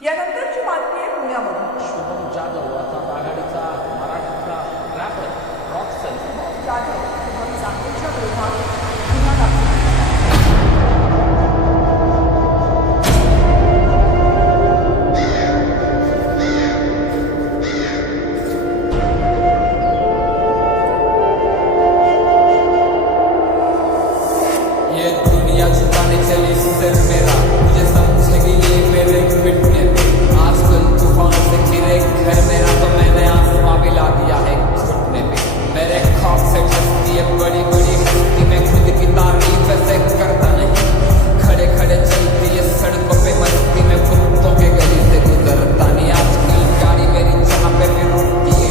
यानंतरची बातमी आहे पुण्यामध्ये. शुभम जाधव अर्थात आघाडीचा मराठीतला रॅपर रॉकस्टार शुभम जाधव शुभम जाधवच्या विरोधात गुन्हा दाखल. ये दुनिया छुपाने चली सिर मेरा मुझे समझेगी ये मेरे मिटने पे आजकल तूफानों से घिरे घर मेरा तो मैंने आसमां भी ला दिया है घुटने पे मेरे खौफ से ठसती है बड़ी बड़ी हस्ती में खुद की तारीफ ऐसे करता नहीं खड़े खड़े चलती है सड़कों पे मस्ती में कुत्तों के गली से गुजरता नहीं आजकल गाड़ी मेरी जहाँ पे भी रुकती है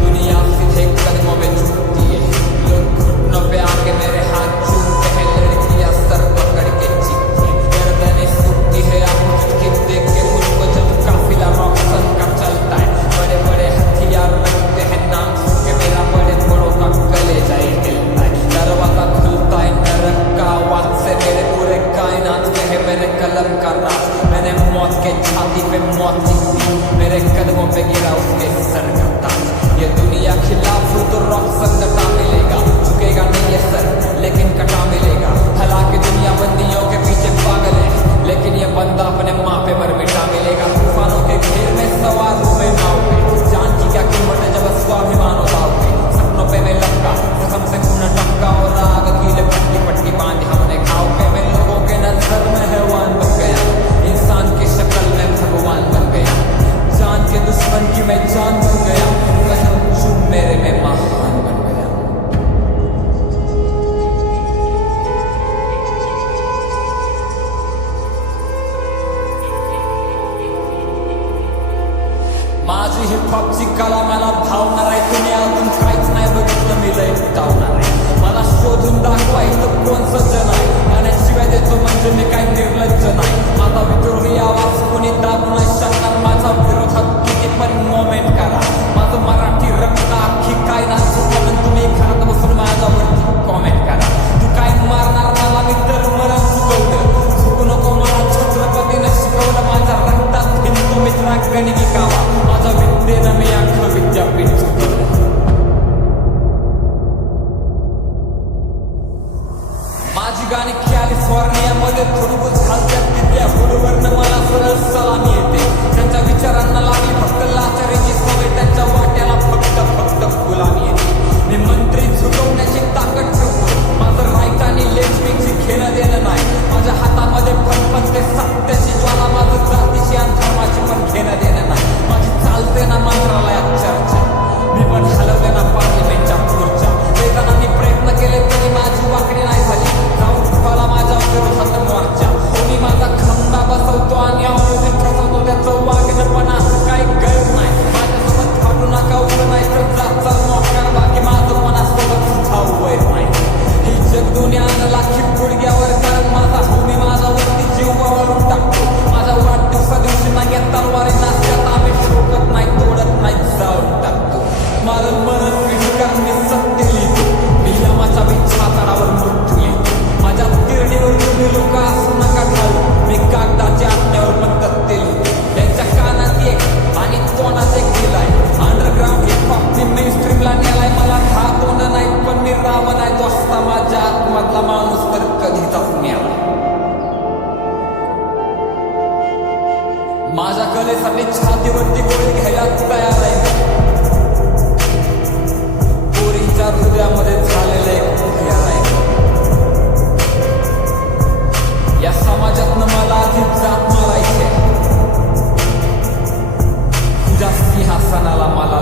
दुनिया सीधे कदमों में झुकती है लोग घुटनों पे आके मेरे हाथ चूमते हैं लड़कियां सर पकड़ के चीखती है गर्दनें सूखती है आंखों की देख के मुझको जब काफिला रॉकसन का चलता है बड़े बड़े हथियार रखते हैं नाम सुन के मेरा बड़े बड़ों का कलेजा ही हिलता है दरवाजा खुलता है नरक का आवाज से मेरे पूरे कायनात में है मेरे कलम का राज मैंने मौत के छाती पे मौत लिख दी मेरे कदमों पे गिरा उसके सर का ताज ये दुनिया खिलाफ हो तो रॉकसन कटा मिलेगा झुकेगा नहीं ये सर लेकिन कटा मिलेगा हालांकि दुनिया बंदियों के पीछे पागल है लेकिन ये बंदा अपने माँ पे मर मिटा मिलेगा तूफानों के घेर में सवार हूँ मैं नाव पे जान की क्या कीमत है जब स्वाभिमान होता पे सपनों पे मैं लपका कसम से खून टपका और आग कीले पट्टी पट्टी बांधी हमने घाव पे मैं लोगों के नजर में हैवान बन गया इंसान की शक्ल में भगवान बन गया जान के दुश्मन की मैं जान बन गया कसम चूम मेरे में महान बन गया माझी हिपहॉपची कला मला भावणार आहे तुम्ही अजून काहीच नाही बघितलं मी लय धावणार आहे मला शोधून दाखवा इथं कोण सज्जन आहे गाण्याशिवाय देतो म्हणजे मी काही निर्लज्ज नाही माझा विद्रोही आवाज कोणी दाबू नाही शकणार माझा विरोधात किती पण मोमेंट करा माझं मराठी रक्त अख्खी काय ना चुकलं तुम्ही घरात बसून माझ्यावरती कॉमेंट करा तू काय मारणार मला मी तर मरण चुकवलं चुकू नको मला छत्रपतीने शिकवलं माझ्या रक्तात हिंदू मित्रा गणिकी कावा माझ्या विद्येनं मी अख्खं विद्यापीठ चुकवलं माझी गाणी कॅलिफोर्नियामध्ये धुडगूस घालतात तिथल्या हुडवरनं मला सरळ सलामी येते त्यांच्या विचारांना लागली फक्त लाचारीची सवय त्यांच्या वाट्याला फक्त गुलामी येते मी मंत्री झुकवण्याची ताकद ठेवतो माझं राईट आणि लेफ्टची घेणं देणं नाही माझ्या हातामध्ये पण ते सत्याची ज्वाला माझं जातीची आणि धर्माची पण घेणं देणं नाही माझी चालते ना मंत्रालयात चर्चा मी पण हलवले ना पार्लिमेंटच्या खुर्च्या वेदनांनी प्रयत्न केले तरी माझी वाकडी नाही झाली जाऊन मला माझ्या विरोधात मोर्चा कोणी माझा खंदा बसवतो आणि अवरोधित फसवतो त्याचं वागणं पण असं काही गैर नाही माझ्यासोबत फाटू नका उभं नाही तर जात चाल मोकार बाकी माझं मनासोबत सुद्धा वैर नाही ही जग दुनियानं लाखी गुडघ्यावर कारण माझा भूमी माझ्यावरती जीव वावरून टाकतो माझ्या वाढदिवसा दिवशी नाग्या तलवारी नाचतात आम्ही ठोकत नाही तोडत नाही जाळून टाकतो माझं मरण पिढीकार मी सत्य लिहितो मी माझ्या छाताडावर मृत्यू लिहितो माझ्या तिरणीवर तुम्ही लोक असू नका ठाऊ मी कागदाच्या आत्म्यावर पण तत्ते लिहितो त्यांच्या कानात एक आणि तोंडात एक दिलाय अंडरग्राऊंड हिपहॉप मी मेन स्ट्रीमला नेलाय मला दहा तोंड नाही पण मी रावण आहे तो असता माझ्या आतमधला माणूस तर कधीचाच मिळाला माझ्या कलेसाठी छातीवरती गोळी घ्यायला तयार आहे पोरींच्या हृदयामध्ये झालेलं एक भयार आहे या समाजातनं मला आधी जात मारायचे तुझ्या सिंहासनाला मला